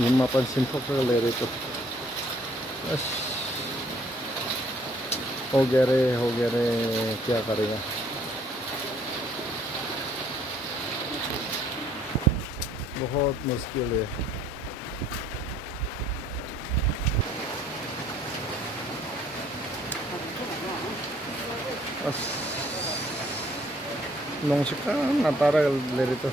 ये mapansin ko ka rito. बस हो गया रे, क्या करेगा। बहुत मुश्किल है। बस नौसिका ना तारा ले रही तो